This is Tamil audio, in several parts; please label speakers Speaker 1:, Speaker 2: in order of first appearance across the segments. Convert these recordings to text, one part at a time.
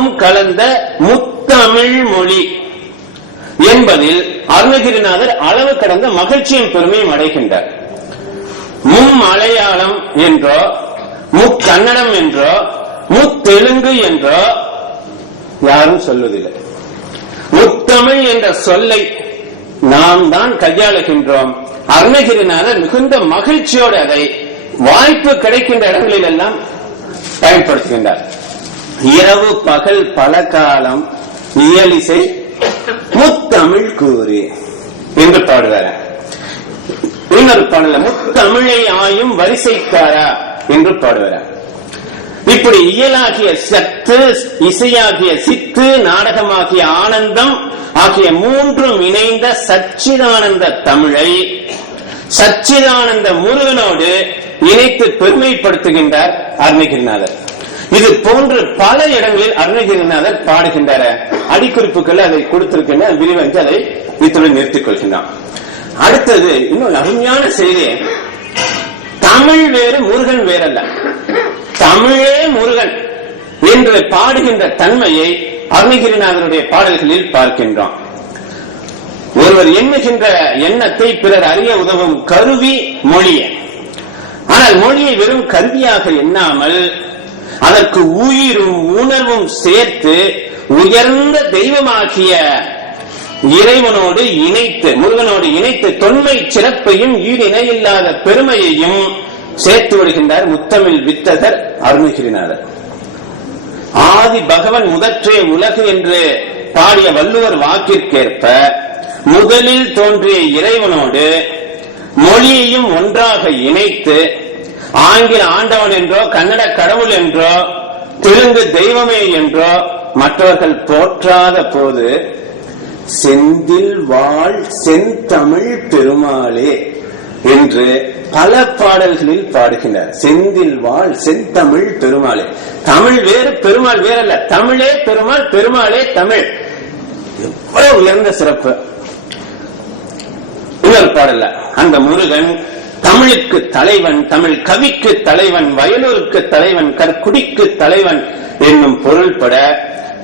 Speaker 1: அமுதமும் கலந்த முத்தமிழ் மொழி என்பதில் அருணகிரிநாதர் அளவு கடந்த மகிழ்ச்சியும் பெருமையும் அடைகின்றார். மும் மலையாளம் என்றோ முக்கன்னடம் என்றோ முத்தெலுங்கு என்றோ யாரும் சொல்வதில்லை. முத்தமிழ் என்ற சொல்லை நாம் தான் கையாளுகின்றோம். அருணகிரிநாதர் மிகுந்த மகிழ்ச்சியோடு அதை வாய்ப்பு கிடைக்கின்ற இடங்களில் எல்லாம் பயன்படுத்துகின்றார். இரவு பகல் பல காலம் இயலிசை முத்தமிழ் கூறி என்று பாடுவார். இன்னொரு பாடல முத்தமிழை ஆயும் வரிசைக்காரா? என்று பாடுவார். இப்படி இயலாகிய சத்து இசையாகிய சித்து நாடகமாகிய ஆனந்தம் ஆகிய மூன்றும் இணைந்த சச்சிதானந்த தமிழை சச்சிதானந்த முருகனோடு இணைத்து பெருமைப்படுத்துகின்றார் அருணகிரிநாதர். போன்று பல இடங்களில் அருணகிரிநாதர் பாடுகின்றார. அடிக்குறிப்புகள் அதை கொடுத்திருக்கின்ற விரிவஞ்சு அதை இத்துடன் நிறுத்திக் கொள்கின்றான். அடுத்தது இன்னொரு அருமையான செய்தி. தமிழ் வேறு முருகன் வேறல்ல. தமிழே முருகன் என்று பாடுகின்ற தன்மையை அருணகிரிநாதனுடைய பாடல்களில் பார்க்கின்றோம். ஒருவர் எண்ணுகின்ற எண்ணத்தை பிறர் அறிய உதவும் கருவி மொழியே. ஆனால் மொழியை வெறும் கருவியாக எண்ணாமல் அதற்கு உயிரும் உணர்வும் சேர்த்து உயர்ந்த தெய்வமாகிய இறைவனோடு இணைத்து முருகனோடு இணைத்து தொன்மை சிறப்பையும் ஈடு இணையில்லாத பெருமையையும் சேர்த்து விடுகின்றார் முத்தமிழ் வித்தகர் அருணகிரிநாதர். ஆதி பகவன் முதற்றே உலகு என்று பாடிய வள்ளுவர் வாக்கிற்கேற்ப முதலில் தோன்றிய இறைவனோடு மொழியையும் ஒன்றாக இணைத்து ஆங்கில ஆண்டவன் என்றோ கன்னட கடவுள் என்றோ தெலுங்கு தெய்வமே என்றோ மற்றவர்கள் போற்றாத போது செந்தில் வாழ் செந்தமிழ் பெருமாளே என்று பல பாடல்களில் பாடுகின்றார். செந்தில் வாழ் செந்தமிழ் பெருமாளே. தமிழ் வேறு பெருமாள் வேறல்ல. தமிழே பெருமாள் பெருமாளே தமிழ். எவ்வளவு உயர்ந்த சிறப்பு. இன்னொரு பாடல்ல அந்த முருகன் தமிழுக்கு தலைவன் தமிழ் கவிக்கு தலைவன் வயலூருக்கு தலைவன் கற்குடிக்கு தலைவன் என்னும் பொருள்பட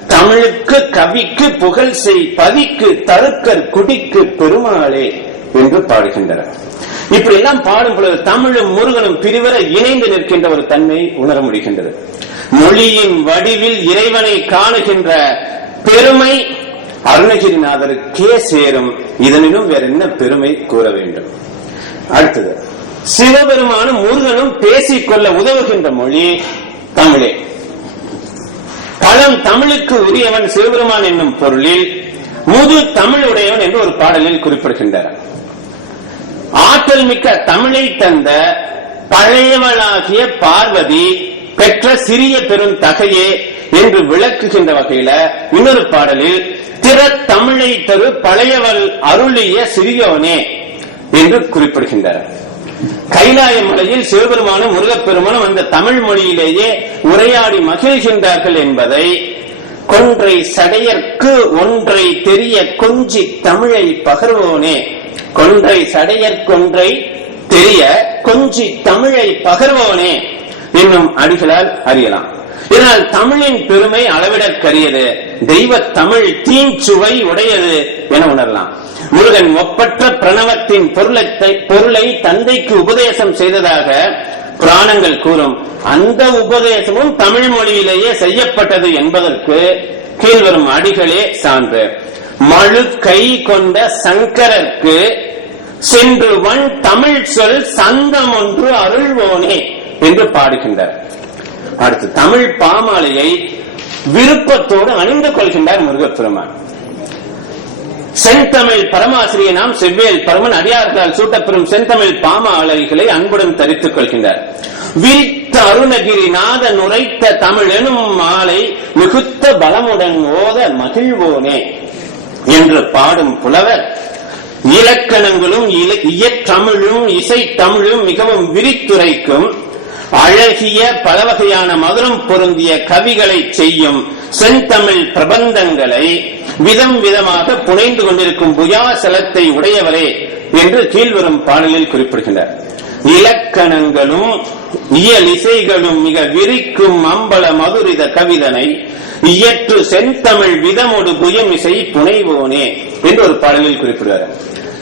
Speaker 1: தமிழுக்கு கவிக்கு புகழ் செய் பதிக்கு தருக்கர் குடிக்கு பெருமாளே என்று பாடுகின்றனர். இப்படி எல்லாம் பாடும் பொழுது தமிழும் முருகனும் பிரிவர இணைந்து நிற்கின்ற ஒரு தன்மை உணர முடிகின்றது. மொழியின் வடிவில் இறைவனை காணுகின்ற பெருமை அருணகிரிநாதருக்கே சேரும். இதனிலும் வேற என்ன பெருமை கூற வேண்டும்? அடுத்தது சிவபெருமானும் முருகனும் பேசிக்கொள்ள உதவுகின்ற மொழி தமிழே. பழம் தமிழுக்கு உரியவன் சிவபெருமான் என்னும் பொருளில் முது தமிழ் உடையவன் என்று ஒரு பாடலில் குறிப்பிடுகின்றார் ஆற்றல் மிக்க தமிழை தந்த பழையவளாகிய பார்வதி பெற்ற சிறிய பெரும் தகையே என்று விளக்குகின்ற வகையில இன்னொரு பாடலில் திற தமிழை தரு பழையவள் அருளிய சிறியோனே என்று குறிப்பிடுகின்றார். கைலாய மலையில் சிவபெருமானும் முருகப்பெருமானும் அந்த தமிழ் மொழியிலேயே உரையாடி மகிழ்கின்றார்கள் என்பதை கொன்றை சடையற்கு ஒன்றை தெரிய கொஞ்சி தமிழை பகர்வோனே. கொன்றை சடையற்கொன்றை தெரிய கொஞ்சி தமிழை பகர்வோனே என்னும் அடிகளால் அறியலாம். இதனால் தமிழின் பெருமை அளவிடற்கரியது. தெய்வ தமிழ் தீஞ்சுவை உடையது என உணரலாம். முருகன் ஒப்பற்ற பிரணவத்தின் பொருளத்தை பொருளை தந்தைக்கு உபதேசம் செய்ததாக புராணங்கள் கூறும். அந்த உபதேசமும் தமிழ் மொழியிலேயே செய்யப்பட்டது என்பதற்கு கீழ்வரும் அடிகளே சான்று. மழு கை கொண்ட சங்கரர்க்கு சென்று வன் தமிழ் சொல் சந்தம் ஒன்று அருள்வோனே என்று பாடுகின்றார். அடுத்து தமிழ் பாமாலையை விருப்பத்தோடு அணிந்து கொள்கின்றார் முருகப்பெருமான். செந்தமிழ் பரமாசிரிய நாம் செவ்வேல் பரமன் அடியார்களால் சூட்டப்பெறும் செந்தமிழ் பாமாலைகளை அன்புடன் தரித்துக் கொள்கின்றார். விரித்த அருணகிரி நாதன் உரைத்த தமிழ் எனும் மாலை மிகுத்த பலமுடன் ஓத மகிழ்வோனே என்று பாடும் புலவர். இலக்கணங்களும் இல- இசை தமிழும் மிகவும் விரித்துரைக்கும். அழகிய பல வகையான மதுரம் பொருந்திய கவிகளை செய்யும் செந்தமிழ் பிரபந்தங்களை விதம் விதமாக புனைந்து கொண்டிருக்கும் புயாசலத்தை உடையவரே என்று கீழ்வரும் பாடலில் குறிப்பிடுகின்றார். இலக்கணங்களும் இயல் இசைகளும் மிக விரிக்கும் அம்பல மதுரித கவிதனை இயற்று செந்தமிழ் விதமொடு புயமிசை புனைவோனே என்று ஒரு பாடலில் குறிப்பிடுவார்.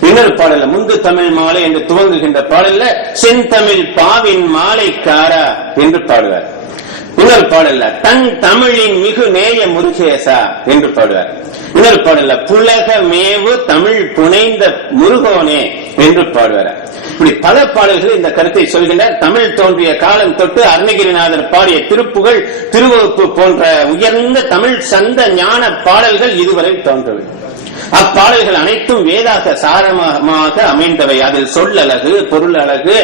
Speaker 1: இன்னொரு பாடல்ல முந்து தமிழ் மாலை என்று துவங்குகின்ற பாடல்ல செந்தமிழ் பாவின் மாலைக்காரா என்று பாடுவார். இன்னொரு பாடல்ல தன் தமிழின் மிகு நேய முருகேசா என்று பாடுவார். இன்னொரு பாடல்ல புலக மேவு தமிழ் புனைந்த முருகோனே என்று பாடுவார். இப்படி பல பாடல்கள் இந்த கருத்தை சொல்கின்றார் தமிழ் தோன்றிய காலம் தொட்டு அருணகிரிநாதர் பாடிய திருப்புகள் திருவகுப்பு போன்ற உயர்ந்த தமிழ் சந்த ஞான பாடல்கள் இதுவரை தோன்றவில்லை. அப்பாடல்கள் அனைத்தும் வேதாக சாரமாக அமைந்தவை. அதில் சொல்லழகு பொருள் அழகு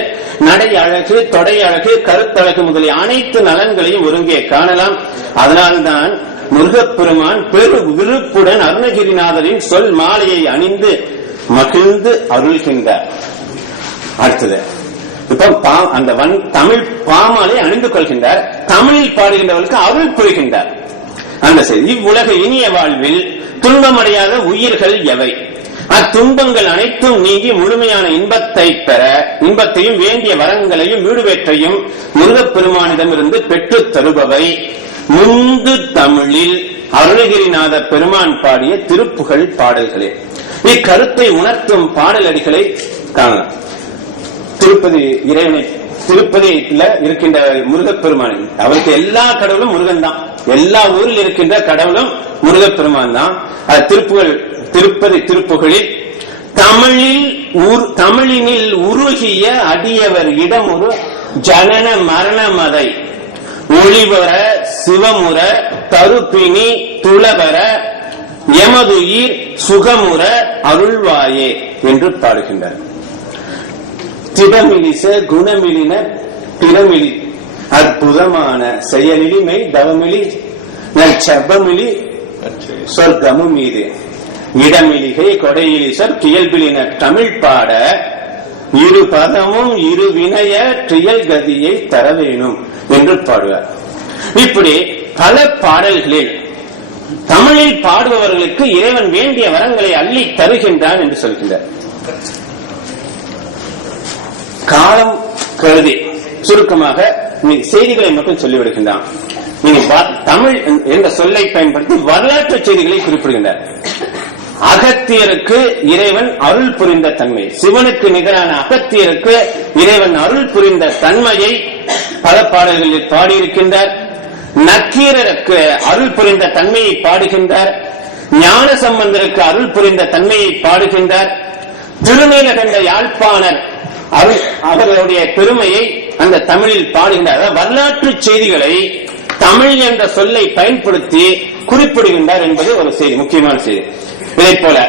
Speaker 1: நடை அழகு தொடை அழகு கருத்தழகு முதலிய அனைத்து நலன்களையும் ஒருங்கே காணலாம். அதனால்தான் முருகப்பெருமான் பெரு விருப்புடன் அருணகிரிநாதரின் சொல் மாலையை அணிந்து மகிழ்ந்து அருள்கின்றார். அடுத்தது இப்ப அந்த வன் தமிழ் பாமாலை அணிந்து கொள்கின்றார். தமிழில் பாடுகின்றவர்களுக்கு அருள் புரிகின்றார். அந்த செய்தி இவ்வுலக இனிய வாழ்வில் துன்பமடையாத உயிர்கள் எவை? அத்துன்பங்கள் அனைத்தும் நீங்கி முழுமையான இன்பத்தை பெற இன்பத்தையும் வேண்டிய வரங்களையும் வீடுவேற்றையும் முருகப்பெருமானிடமிருந்து பெற்றுத் தருபவை. முந்து தமிழில் அருணகிரிநாத பெருமான் பாடிய திருப்புகழ் பாடல்களே. இக்கருத்தை உணர்த்தும் பாடலடிகளை காணலாம். திருப்பதி இறைவனை திருப்பதியில இருக்கின்ற முருகப்பெருமான் அவருக்கு எல்லா கடவுளும் முருகன் தான். எல்லா ஊரில் இருக்கின்ற கடவுளும் முருகப்பெருமான் தான். அது திருப்புகள் திருப்பதி திருப்புகளில் தமிழில் உரு- தமிழினில் உருகிய அடியவர் இடம் ஒரு ஜனன மரண மதை. ஒளிவர சிவமுற தருப்பினி துளவர எமதுயிர் சுகமுற அருள்வாயே என்று பாடுகின்றார் திடமிலிச குணமிலின பிறமிலி அற்புதமான மெய் தவமிலி நற்செவ்வமிலி சொர்க்கமும் மீது. இடமிலிகை கொடையிலிசர் கியல்பிலின தமிழ் பாட இரு பதமும் இரு வினய ட்ரியல் கதியை தர வேணும் என்று பாடுவார். இப்படி பல பாடல்களில் தமிழில் பாடுபவர்களுக்கு இறைவன் வேண்டிய வரங்களை அள்ளி தருகின்றான் என்று சொல்கின்றார். காலம் கருதி சுருக்கமாக நீ செய்திகளை மட்டும் சொல்லிவிடுகின்றான். நீங்க தமிழ் என்ற சொல்லை பயன்படுத்தி வரலாற்று செய்திகளை குறிப்பிடுகின்றார். அகத்தியருக்கு இறைவன் அருள் புரிந்த தன்மை சிவனுக்கு நிகரான அகத்தியருக்கு இறைவன் அருள் புரிந்த தன்மையை பல பாடல்களில் பாடியிருக்கின்றார். நக்கீரருக்கு அருள் புரிந்த தன்மையை பாடுகின்றார். ஞான சம்பந்தருக்கு அருள் புரிந்த தன்மையை பாடுகின்றார். திருநீலகண்ட யாழ்ப்பாணர் அருள் அவர்களுடைய பெருமையை அந்த தமிழில் பாடுகின்றார். வரலாற்று செய்திகளை தமிழ் என்ற சொல்லை பயன்படுத்தி குறிப்பிடுகின்றார் என்பது ஒரு செய்தி முக்கியமான செய்தி. இதே போல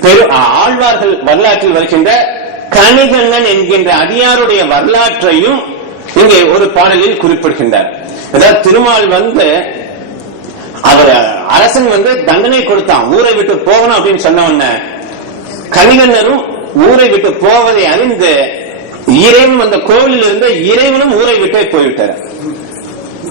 Speaker 1: பெரு ஆழ்வார்கள் வரலாற்றில் வருகின்ற கணிகண்ணன் என்கின்ற அடியாருடைய வரலாற்றையும் இங்கே ஒரு பாடலில் குறிப்பிடுகின்றார். அதாவது திருமால் வந்து அவர் அரசன் வந்து தண்டனை கொடுத்தான் ஊரை விட்டு போகணும் அப்படின்னு சொன்ன உடனே கணிகண்ணரும் ஊரை விட்டு போவதை அறிந்து இறைவன் அந்த கோவிலில் இருந்த இறைவனும் ஊரை விட்டே போய்விட்டார்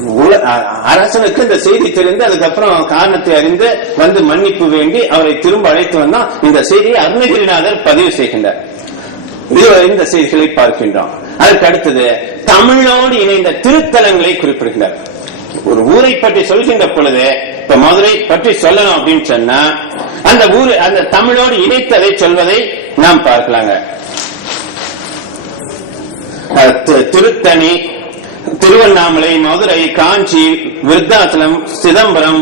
Speaker 1: உல- அரசனுக்கு இந்த செய்தி தெரிந்து அதுக்கப்புறம் காரணத்தை அறிந்து வந்து மன்னிப்பு வேண்டி அவரை திரும்ப அழைத்து வந்தான். இந்த செய்தியை அருணகிரிநாதர் பதிவு செய்கின்றார். இந்த செய்திகளை பார்க்கின்றோம். அதுக்கு அடுத்தது தமிழோடு இணைந்த திருத்தலங்களை குறிப்பிடுகின்றார். ஒரு ஊரை பற்றி சொல்கின்ற பொழுது இப்ப மதுரை பற்றி சொல்லணும் அப்படின்னு சொன்னா அந்த ஊர் அந்த தமிழோடு இணைத்ததை சொல்வதை நாம் பார்க்கலாங்க. திருத்தணி திருவண்ணாமலை மதுரை காஞ்சி விருத்தாச்சலம் சிதம்பரம்